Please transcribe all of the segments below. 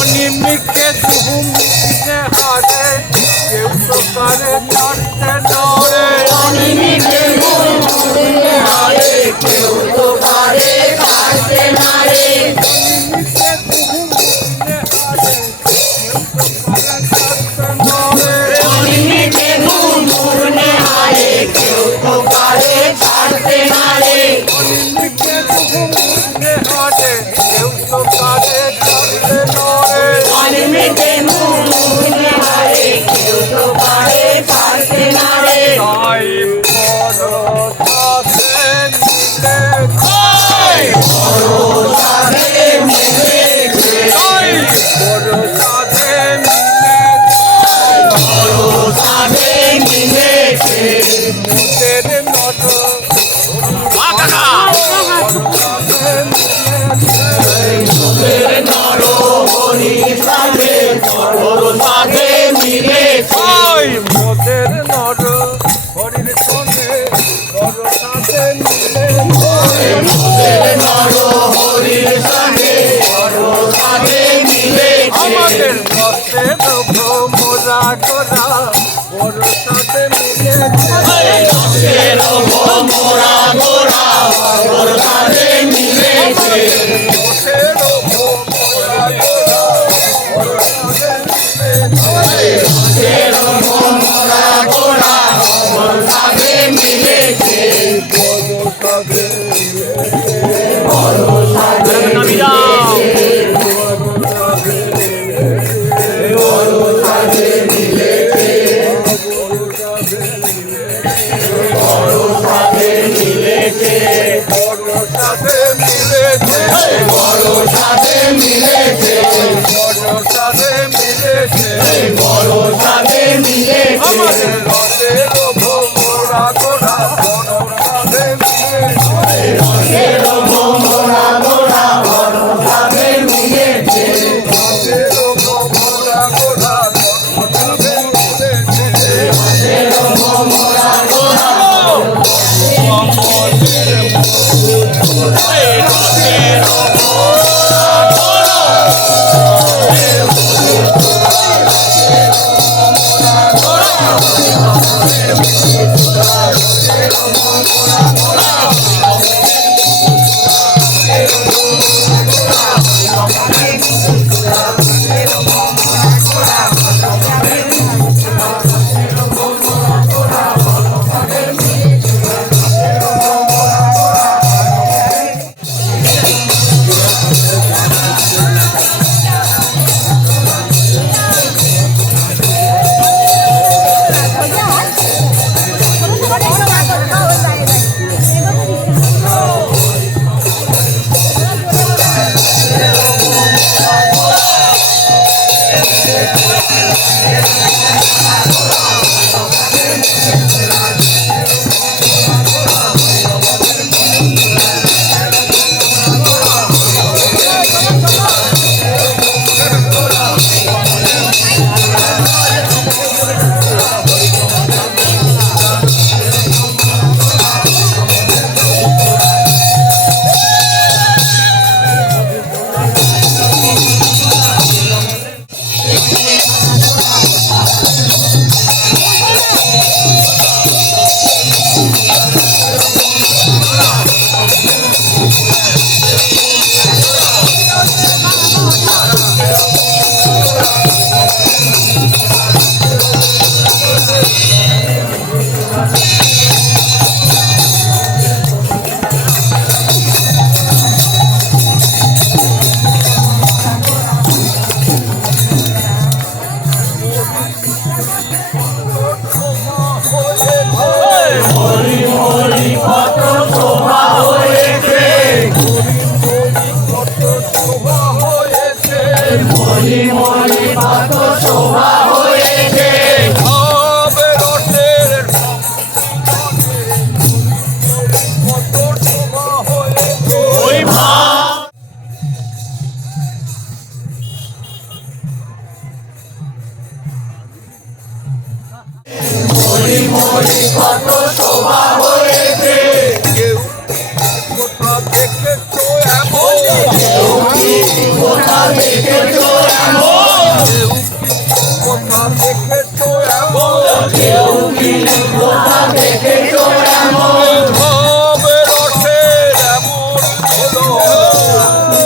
অনিমিকে ধুমে হারে কেউ তো পারে ছাড়তে নরে অনিমিকে ধুমে হারে কেউ তো পারে ছাড়তে নরে অনিমিকে ধুমে হারে কেউ তো পারে ছাড়তে নরে অনিমিকে ধুমে হারে কেউ তো পারে ছাড়তে নরে অনিমিকে ধুমে হারে কেউ তো পারে ছাড়তে নরে তাই আমাদের কষ্টে মোরা গোরা বড় সাথে মিলে মোরা গোরা বড় সাথে মিলেছে কোথা দেখেছো এমন কেউ কোথা দেখেছো এমন কেউ কি কোথা দেখেছো এমন ভাবে রসের এমন মিলন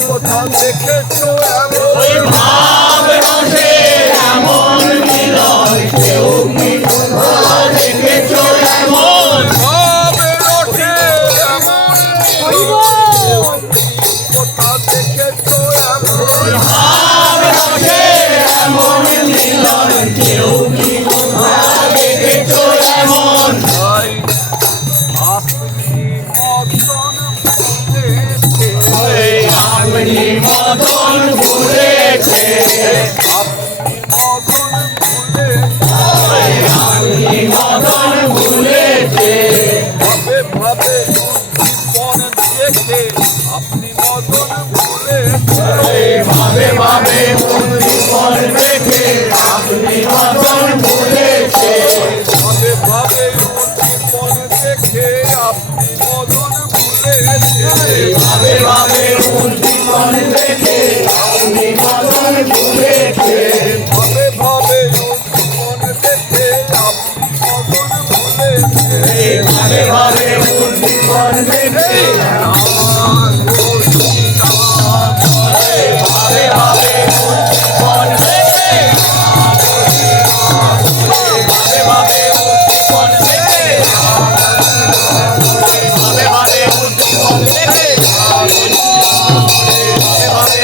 কোথা দেখেছো এমন ওই ভাব রসের এমন মিলন কেউ কি কোথা দেখেছো এমন ভাবে রসের এমন মিলন কোথা দেখেছো এমন ভাব রসের এমন মিলন কেউ কি কোথা দেখেছো এমন ভাই আপনি মতন বলেছে ওই আপনি মতন ভুলেছে আপনি মতন বলে ওই আপনি মতন ভুলেছে ভাবে ভাবে জীবন দেখে আপনি মতন বলেছে ভাবে ভাবে জীবন দেখে আপনি মতন ভুলেছে ভাবে ভাবে জীবন দেখে আপনি মতন বলেছে ভাবে ভাবে জীবন দেখে আপনি মতন ভুলেছে ভাবে ভাবে জীবন দেখে আপনি মতন বলেছে ভাবে ভাবে জীবন দেখে ভাবে ভাবে জীবন দেখে ভাবে ভাবে জীবন দেখে ভাবে ভাবে জীবন দেখে ভাবে ভাবে জীবন দেখে ভাবে ভাবে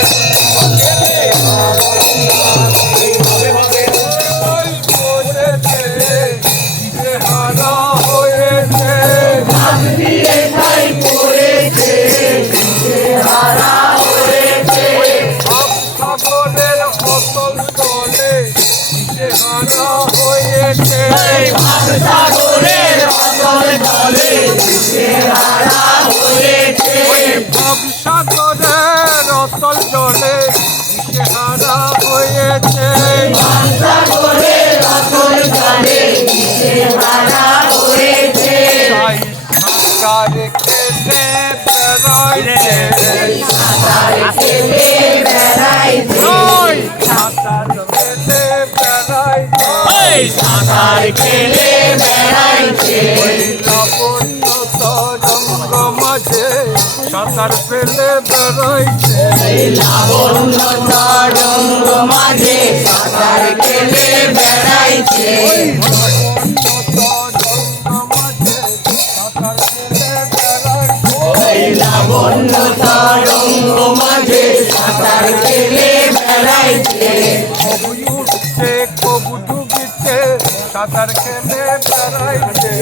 হারা হয়েছে দিয়ে ঠাই পড়েছে হারা হয়েছে সাগরের অতল তলে হারা হয়েছে সাগরের অতল জলে হারা হয়েছে সাগরের অতল জলে হারা হয়েছে সাগরের অতল জলে হারা হয়েছে তাই সাঁতার কেটে বেড়াইছে খেলে বেড়াইছে ওই সাঁতার কেটে বেড়াইছে সাঁতার খেলে বেড়াইছে লাবণ্য তরঙ্গ মাঝে সাঁতার ফেলে বেড়াইছে লাবণ্য তরঙ্গ মাঝে সাঁতার খেলে বেড়াইছে লাবণ্য তরঙ্গ মাঝে সাঁতার খেলে বেড়াইছে কবু ডুবিতে সাঁতার খেলে বেড়াইছে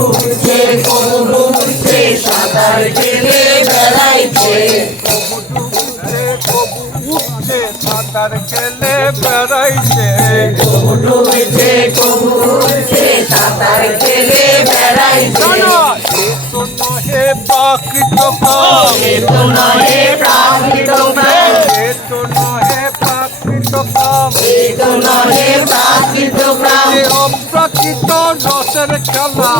উঠছে কবু উঠছে সাঁতার খেলে বেড়াইছে কবু ডুবিতে কবু উঠছে সাঁতার খেলে বেড়াইছে ডুবেছে কবু উঠছে সাঁতার খেলে বেড়াইছে এতো নহে প্রাকৃত কাম এতো নহে প্রাকৃত প্রাণ এতো নহে প্রাকৃত কাম এতো নহে প্রাকৃত প্রাণ এ অপ্রাকৃত রসের খেলা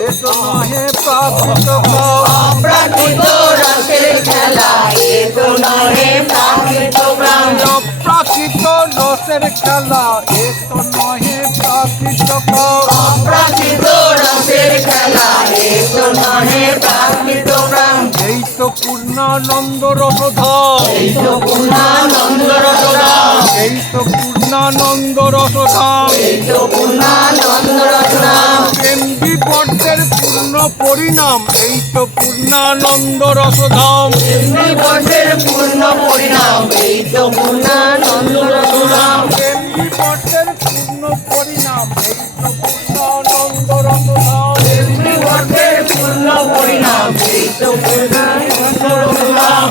এতো নহে প্রাকৃত কাম অপ্রাকৃত রসের খেলা এতো নহে প্রাকৃত প্রাণ অপ্রাকৃত রসের খেলা এতো নহে প্রাকৃত কাম অপ্রাকৃত রসের খেলা এতো নহে প্রাকৃত প্রাণ এই তো পূর্ণানন্দ রসধাম এই তো পূর্ণানন্দ রসধাম এই তো পূর্ণানন্দ রসধাম এই তো পূর্ণানন্দ রসধাম প্রেম বিবর্তের পূর্ণ পরিণাম এই তো পূর্ণানন্দ রসধাম বর্ষের পূর্ণ পরিণাম এই তো পূর্ণানন্দ রসধাম প্রেম বিবর্তের পূর্ণ পরিণাম এই তো পূর্ণানন্দ রসধাম বর্ষের পূর্ণ পরিণাম এই তো পূর্ণানন্দ রসধাম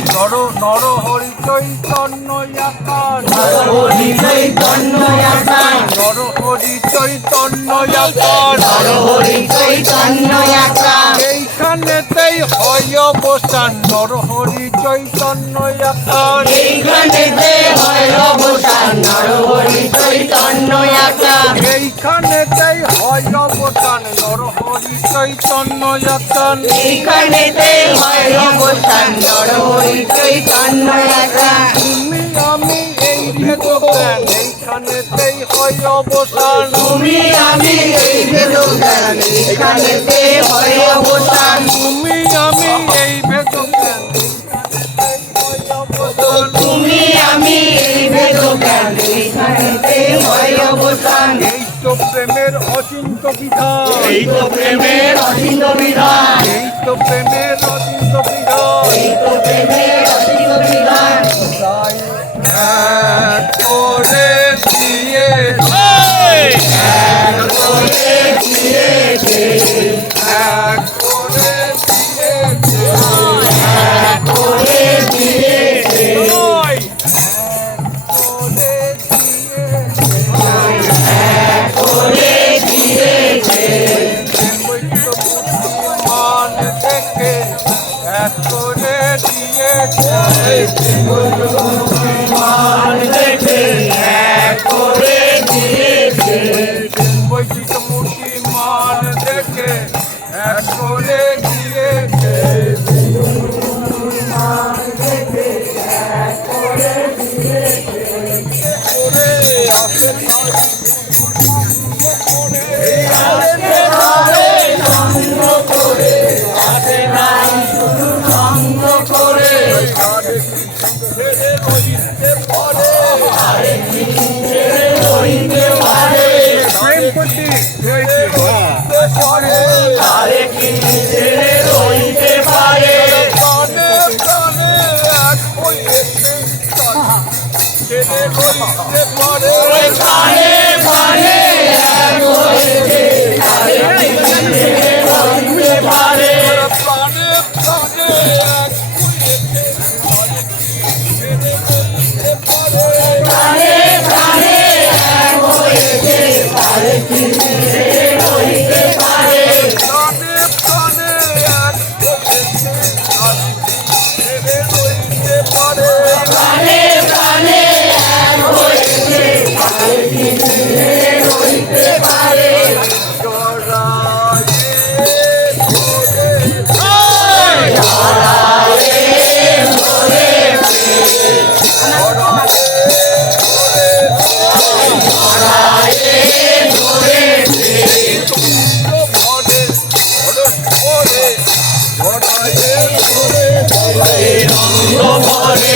নর হরি চৈতন্য আকার হরি চৈতন্য আকার নর হরি চৈতন্য আকার হরি চৈতন্য আকার এইখানেতেই এইখানেতেই হয় অবসান নরহরি চৈতন্য একান এইখানেতে হয় অবসান নরহরি চৈতন্য একা এইখানেতেই হয় অবসান নরহরি চৈতন্য একান এইখানেতে হয় অবসান নরহরি চৈতন্য একা তুমি আমি এই ভেদ জ্ঞান এইখানেতেই হয় অবসান তুমি আমি এই ভেদ জ্ঞান এইখানেতে হয় অবসান তুমি আমি এই ভেদ জ্ঞান এইখানেতেই হয় অবসান তুমি আমি এই ভেদ জ্ঞান এইখানেতে হয় অবসান এই তো প্রেমের অচিন্ত বিধান এই তো প্রেমের অচিন্ত বিধান এই তো প্রেমের অচিন্ত বিধান এই তো প্রেমের অচিন্ত বিধান তাই এক করে দিয়ে এক করে দিয়েছে এক করে দিয়েছে এক করে দিয়েছে ওই এক করে দিয়েছে এক করে দিয়েছে মান দেখে এক করে দিয়েছে মান দেখে এক করে দিয়েছে বৈদিক মূর্তি মান দেখে এক করে দিয়েছে করে আসে আসে ধারে সঙ্গ করে আসে নাই শুধু সঙ্গ করে ছেড়ে রইতে পারে আরে কি ছেড়ে রইতে পারে ওই প্রাণে প্রাণে এক হয়েছে আরে কি ছেড়ে রইতে পারে প্রাণে প্রাণে এক হয়েছে আরে কি ছেড়ে রইতে পারে প্রাণে প্রাণে এক হয়েছে আরে কি ছেড়ে রইতে পারে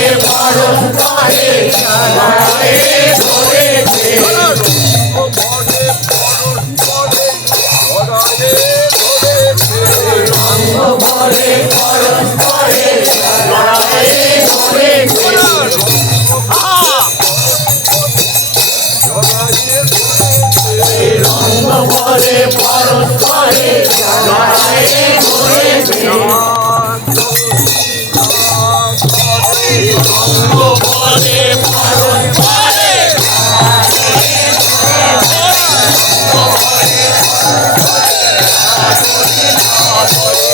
ভরে বরণ করে লড়াইয়ে ধরেছে ভরে বরণ করে লড়াইয়ে ধরেছে ভরে বরণ করে লড়াইয়ে ধরেছে ভরে বরণ করে Oh,